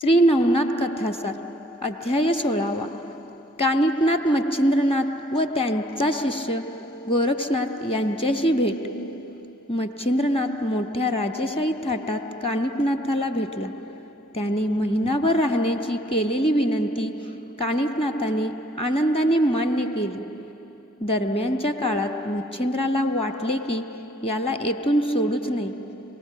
श्री नवनाथ कथासार अध्याय 16. कानिफनाथ मच्छिंद्रनाथ व त्यांचा शिष्य गोरक्षनाथ यांच्याशी भेट. मच्छिंद्रनाथ मोठ्या राजेशाही थाटात कानिफनाथाला भेटला. त्याने महिनाभर राहण्याची केलेली विनंती कानिफनाथाने आनंदाने मान्य केली. दरम्यानच्या काळात मच्छिंद्राला वाटले की याला येथून सोडूच नाही.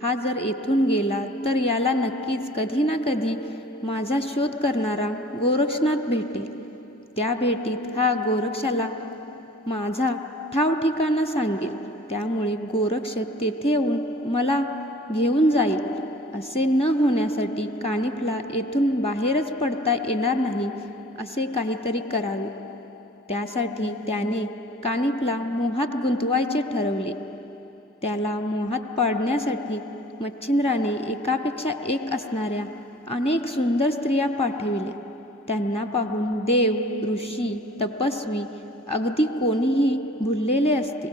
हा जर येथून गेला तर याला नक्कीच कधी ना कधी माझा शोध करणारा गोरक्षनाथ भेटेल. त्या भेटीत हा गोरक्षाला माझा ठाव ठिकाणा सांगेल. त्यामुळे गोरक्ष तेथे येऊन मला घेऊन जाईल. असे न होण्यासाठी कानिफला येथून बाहेरच पडता येणार नाही असे काहीतरी करावे. त्यासाठी त्याने कानिफला मोहात गुंतवायचे ठरवले. त्याला मोहात पाडण्यासाठी मच्छिंद्राने एकापेक्षा एक असणाऱ्या अनेक सुंदर स्त्रिया पाठविल्या. त्यांना पाहून देव, ऋषी, तपस्वी अगदी कोणीही भुललेले असते.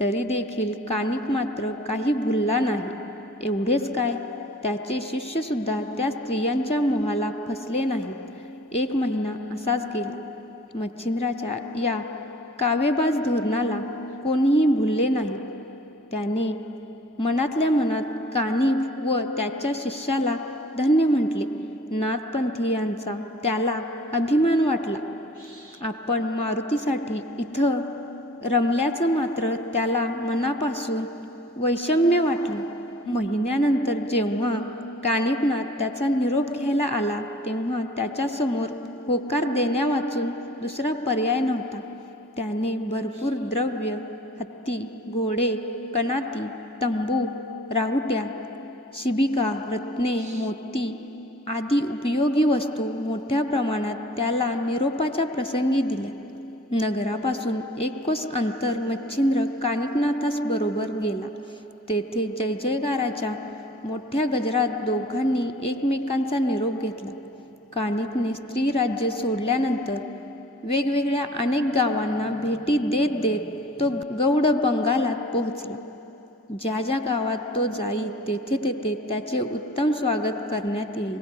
तरी देखील कानिफ मात्र काही भुलला नाही. एवढेच काय, त्याचे शिष्यसुद्धा त्या स्त्रियांच्या मोहाला फसले नाहीत. 1 महिना असाच गेला. मच्छिंद्राच्या या कावेबाज धोरणाला कोणीही भुलले नाही. त्याने मनातल्या मनात कानिफ व त्याच्या शिष्याला धन्य म्हटले. नाथपंथीयांचा त्याला अभिमान वाटला. आपण मारुतीसाठी इथं रमल्याचं मात्र त्याला मनापासून वैषम्य वाटलं. महिन्यानंतर जेव्हा कानिफनाथ त्याचा निरोप घ्यायला आला तेव्हा त्याच्यासमोर होकार देण्यावाचून दुसरा पर्याय नव्हता. त्याने भरपूर द्रव्य, हत्ती, घोडे, कणाती, तंबू, राहुट्या, शिबिका, रत्ने, मोती आदी उपयोगी वस्तू मोठ्या प्रमाणात त्याला निरोपाच्या प्रसंगी दिल्या. नगरापासून 1 कोस अंतर मच्छिंद्र कानिफनाथास बरोबर गेला. तेथे जयजयकाराच्या मोठ्या गजरात दोघांनी एकमेकांचा निरोप घेतला. कानिफने स्त्री राज्य सोडल्यानंतर वेगवेगळ्या अनेक गावांना भेटी देत देत तो गौड बंगालात पोहोचला. ज्या ज्या गावात तो जाई तेथे तेथे त्याचे उत्तम स्वागत करण्यात येई.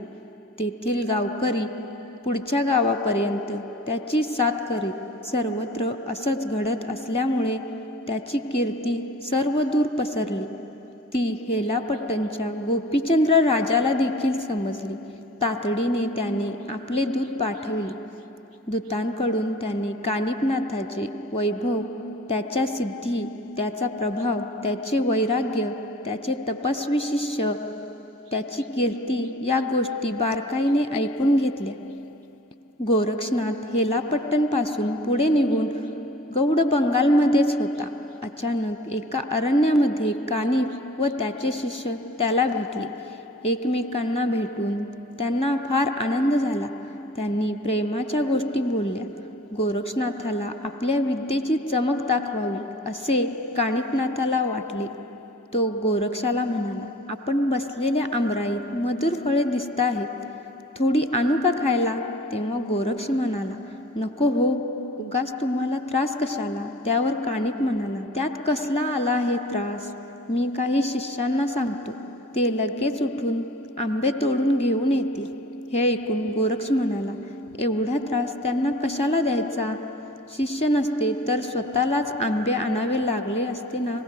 तेथील गावकरी पुढच्या गावापर्यंत त्याची साथ करीत. सर्वत्र असंच घडत असल्यामुळे त्याची कीर्ती सर्वदूर पसरली. ती हेलापट्टणच्या गोपीचंद्र राजाला देखील समजली. तातडीने त्याने आपले दूत पाठवले. दूतांकडून त्याने कानिफनाथाचे वैभव, त्याच्या सिद्धी, त्याचा प्रभाव, त्याचे वैराग्य, त्याचे तपस्वी शिष्य, त्याची कीर्ती या गोष्टी बारकाईने ऐकून घेतल्या. गोरक्षनाथ हेलापट्टणपासून पुढे निघून गौड बंगालमध्येच होता. अचानक एका अरण्यामध्ये कानिफ व त्याचे शिष्य त्याला भेटले. एकमेकांना भेटून त्यांना फार आनंद झाला. त्यांनी प्रेमाच्या गोष्टी बोलल्या. गोरक्षनाथाला आपल्या विद्येची चमक दाखवावी असे कानिफनाथाला वाटले. तो गोरक्षाला म्हणाला, आपण बसलेल्या आमराईत मधुर फळे दिसताहेत, थोडी आणू का खायला? तेव्हा गोरक्ष म्हणाला, नको हो, उगाच तुम्हाला त्रास कशाला? त्यावर कानिफ म्हणाला, त्यात कसला आला आहे त्रास? मी काही शिष्यांना सांगतो, ते लगेच उठून आंबे तोडून घेऊन येतील. हे ऐकून गोरक्ष म्हणाला, एवढा त्रास त्यांना कशाला द्यायचा? शिष्य नसते तर स्वतःलाच आंबे आणावे लागले असते ना.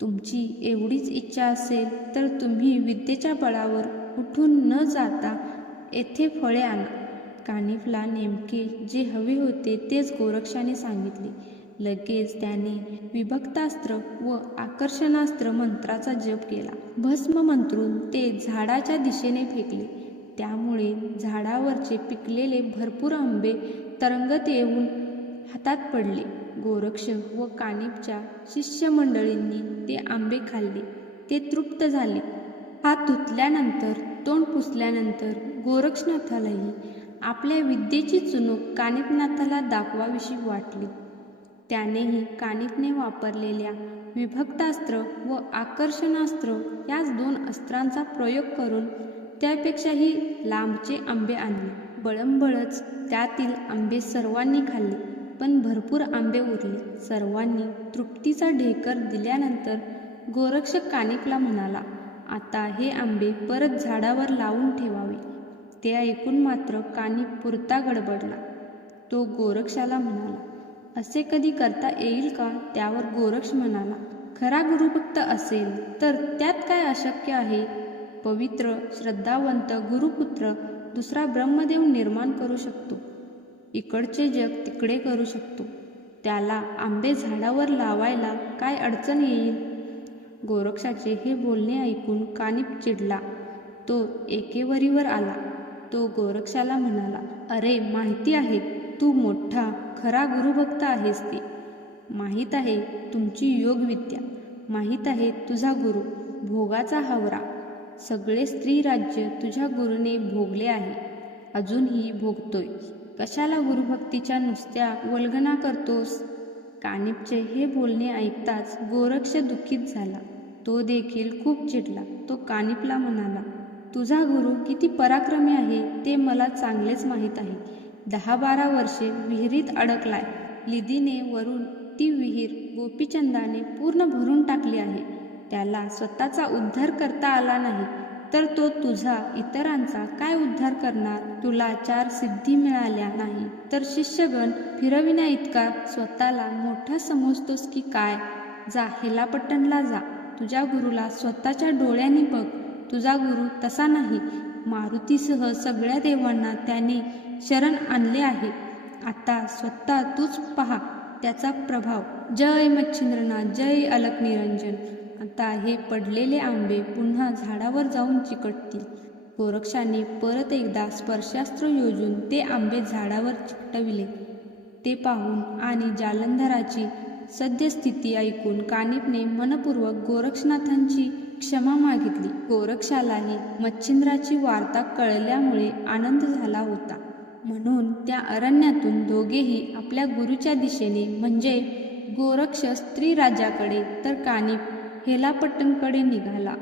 तुमची एवढीच इच्छा असेल तर तुम्ही विद्येच्या बळावर उठून न जाता येथे फळे आणा. कानिफला नेमके जे हवे होते तेच गोरक्षाने सांगितले. लगेच त्याने विभक्तास्त्र व आकर्षणास्त्र मंत्राचा जप केला. भस्म मंत्रून ते झाडाच्या दिशेने फेकले. त्यामुळे झाडावरचे पिकलेले भरपूर आंबे तरंगत येऊन हातात पडले. गोरक्ष व कानिफच्या शिष्यमंडळींनी ते आंबे खाल्ले. ते तृप्त झाले. हात धुतल्यानंतर, तोंड पुसल्यानंतर गोरक्षनाथालाही आपल्या विद्येची चुणूक कानिफनाथाला दाखवावीशी वाटली. त्यानेही कानिफने वापरलेल्या विभक्तास्त्र व आकर्षणास्त्र याच 2 अस्त्रांचा प्रयोग करून त्यापेक्षाही लांबचे आंबे आणले. बळंबळच त्यातील आंबे सर्वांनी खाल्ले, पण भरपूर आंबे उरले. सर्वांनी तृप्तीचा ढेकर दिल्यानंतर गोरक्ष कानिफला म्हणाला, आता हे आंबे परत झाडावर लावून ठेवावे. ते ऐकून मात्र कानिप पुरता गडबडला. तो गोरक्षाला म्हणाला, असे कधी करता येईल का? त्यावर गोरक्ष म्हणाला, खरा गुरुभक्त असेल तर त्यात काय अशक्य आहे? पवित्र श्रद्धावंत गुरुपुत्र दुसरा ब्रह्मदेव निर्माण करू शकतो. इकडचे जग तिकडे करू शकतो. त्याला आंबे झाडावर लावायला काय अडचण येईल? गोरक्षाचे हे बोलणे ऐकून कानिप चिडला. तो एकेवरीवर आला. तो गोरक्षाला म्हणाला, अरे माहिती आहे तू मोठा खरा गुरुभक्त आहेस ते. माहीत आहे तुमची योगविद्या. माहीत आहे तुझा गुरु भोगाचा हावरा. सगळे स्त्री राज्य तुझ्या गुरुने भोगले आहे, अजूनही भोगतोय. कशाला गुरुभक्तीच्या नुसत्या वल्गना करतोस? कानिपचे हे बोलणे ऐकताच गोरक्ष दुःखित झाला. तो देखील खूप चिडला. तो कानिपला म्हणाला, तुझा गुरु किती पराक्रमी आहे ते मला चांगलेच माहीत आहे. 10-12 वर्षे विहिरीत अडकलाय. लिदीने वरून ती विहीर गोपीचंदाने पूर्ण भरून टाकली आहे. त्याला स्वतःचा उद्धार करता आला नाही तर तो तुझा इतरांचा काय उद्धार करणार? तुला 4 सिद्धी मिळाल्या नाही तर शिष्यगण फिरविण्या इतका स्वतःला मोठा समजतोस की काय? जा हेलापट्टणला जा. तुझ्या गुरुला स्वतःच्या डोळ्यांनी बघ. तुझा गुरु तसा नाही. मारुतीसह सगळ्या देवांना त्याने शरण आणले आहे. आता स्वतः तूच पहा त्याचा प्रभाव. जय मच्छिंद्रनाथ, जय अलक निरंजन. आता हे पडलेले आंबे पुन्हा झाडावर जाऊन चिकटतील. गोरक्षाने परत एकदा स्पर्शास्त्र योजून ते आंबे झाडावर चिकटविले. ते पाहून आणि जालंधराची सद्यस्थिती ऐकून कानिपने मनपूर्वक गोरक्षनाथांची क्षमा मागितली. गोरक्षालाही मच्छिंद्राची वार्ता कळल्यामुळे आनंद झाला होता. म्हणून त्या अरण्यातून दोघेही आपल्या गुरुच्या दिशेने म्हणजे गोरक्ष स्त्री राज्याकडे तर कानिप हेलापट्टणकडे निघाला.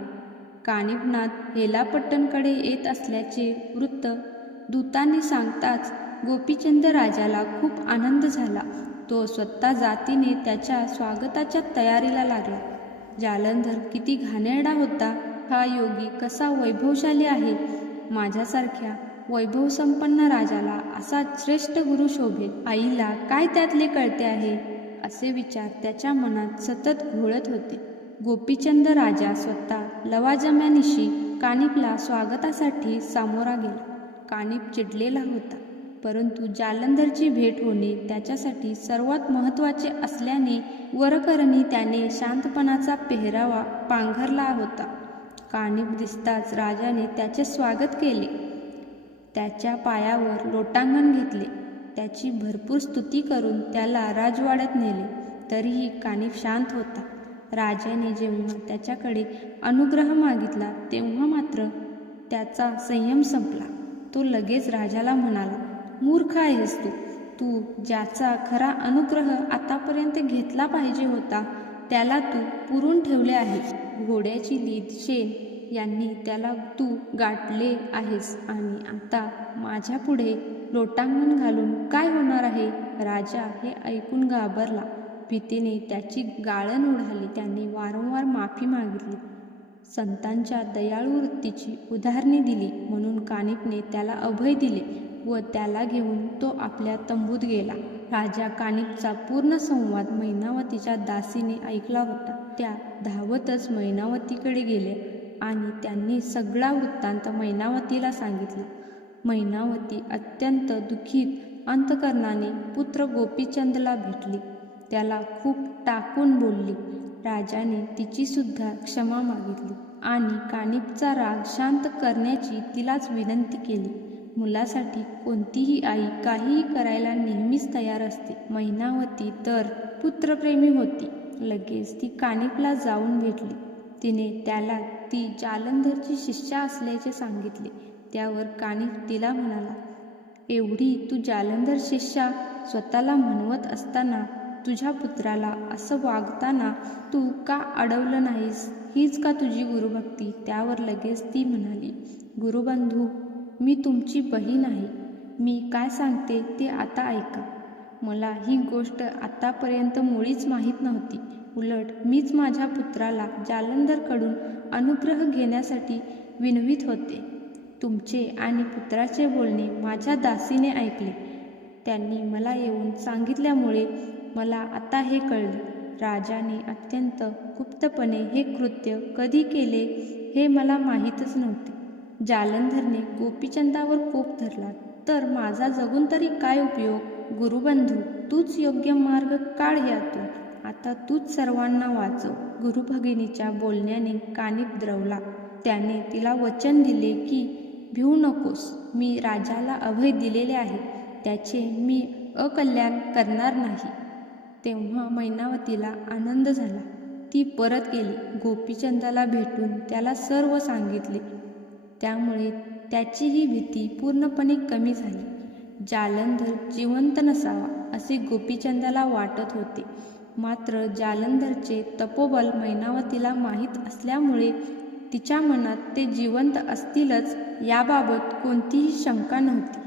कानिपनाथ हेलापट्टणकडे येत असल्याचे वृत्त दूतांनी सांगताच गोपीचंद राजाला खूप आनंद झाला. तो स्वतः जातीने त्याच्या स्वागताच्या तयारीला लागला. जालंधर किती घाणेरडा होता. हा योगी कसा वैभवशाली आहे. माझ्यासारख्या वैभवसंपन्न राजाला असा श्रेष्ठ गुरु शोभेल. आईला काय त्यातले कळते आहे असे विचार त्याच्या मनात सतत घोळत होते. गोपीचंद राजा स्वतः लवाजम्यानिशी कानिपला स्वागतासाठी सामोरा गेला. कानिप चिडलेला होता, परंतु जालंधरची भेट होणे त्याच्यासाठी सर्वात महत्त्वाचे असल्याने वरकरणी त्याने शांतपणाचा पेहरावा पांघरला होता. कानिप दिसताच राजाने त्याचे स्वागत केले. त्याच्या पायावर लोटांगण घेतले. त्याची भरपूर स्तुती करून त्याला राजवाड्यात नेले. तरीही कानिप शांत होता. राजाने जेव्हा त्याच्याकडे अनुग्रह मागितला तेव्हा मात्र त्याचा संयम संपला. तो लगेच राजाला म्हणाला, मूर्ख आहेस तू. तू ज्याचा खरा अनुग्रह आतापर्यंत घेतला पाहिजे होता त्याला तू पुरून ठेवले आहे. घोड्याची लीद शेण यांनी त्याला तू गाठले आहेस आणि आता माझ्या पुढे लोटांगण घालून काय होणार आहे? राजा हे ऐकून घाबरला. भीतीने त्याची गाळण उडाली. त्याने वारंवार माफी मागितली. संतांच्या दयाळू वृत्तीची उदाहरणे दिली म्हणून कानिपने त्याला अभय दिले व त्याला घेऊन तो आपल्या तंबूत गेला. राजा कानिपचा पूर्ण संवाद मैनावतीच्या दासीने ऐकला होता. त्या धावतच मैनावतीकडे गेल्या आणि त्यांनी सगळा वृत्तांत मैनावतीला सांगितला. मैनावती अत्यंत दुःखित अंतकरणाने पुत्र गोपीचंदला भेटली. त्याला खूप टाकून बोलली. राजाने तिची सुद्धा क्षमा मागितली आणि कानिपचा राग शांत करण्याची तिलाच विनंती केली. मुलासाठी कोणतीही आई काहीही करायला नेहमीच तयार असते. मैनावती तर पुत्रप्रेमी होती. लगेच ती कानिपला जाऊन भेटली. तिने त्याला ती जालंधरची शिष्या असल्याचे सांगितले. त्यावर कानिप तिला म्हणाला, एवढी तू जालंधर शिष्या स्वतःला म्हणवत असताना तुझ्या पुत्राला असं वागताना तू का अडवलं नाहीस? हीच का तुझी गुरुभक्ती? त्यावर लगेच ती म्हणाली, गुरुबंधू, मी तुमची बहीण आहे. मी काय सांगते ते आता ऐका. मला ही गोष्ट आतापर्यंत मुळीच माहीत नव्हती. उलट मीच माझ्या पुत्राला जालंधरकडून अनुग्रह घेण्यासाठी विनवित होते. तुमचे आणि पुत्राचे बोलणे माझ्या दासीने ऐकले. त्यांनी मला येऊन सांगितल्यामुळे मला आता हे कळले. राजाने अत्यंत गुप्तपणे हे कृत्य कधी केले हे मला माहीतच नव्हते. जालंधरने गोपीचंदावर कोप धरला तर माझा जगून तरी काय उपयोग? गुरुबंधू, तूच योग्य मार्ग काढ यातून. आता तूच सर्वांना वाचव. गुरुभगिनीच्या बोलण्याने कानिप द्रवला. त्याने तिला वचन दिले की भिवू नकोस, मी राजाला अभय दिलेले आहे, त्याचे मी अकल्याण करणार नाही. तेव्हा मैनावतीला आनंद झाला. ती परत गेली. गोपीचंदाला भेटून त्याला सर्व सांगितले. त्यामुळे त्याची ही भीती पूर्णपणे कमी झाली. जालंधर जिवंत नसावा असे गोपीचंदाला वाटत होते. मात्र जालंधरचे तपोबल मैनावतीला माहीत असल्यामुळे तिच्या मनात ते जिवंत असतीलच याबाबत कोणतीही शंका नव्हती.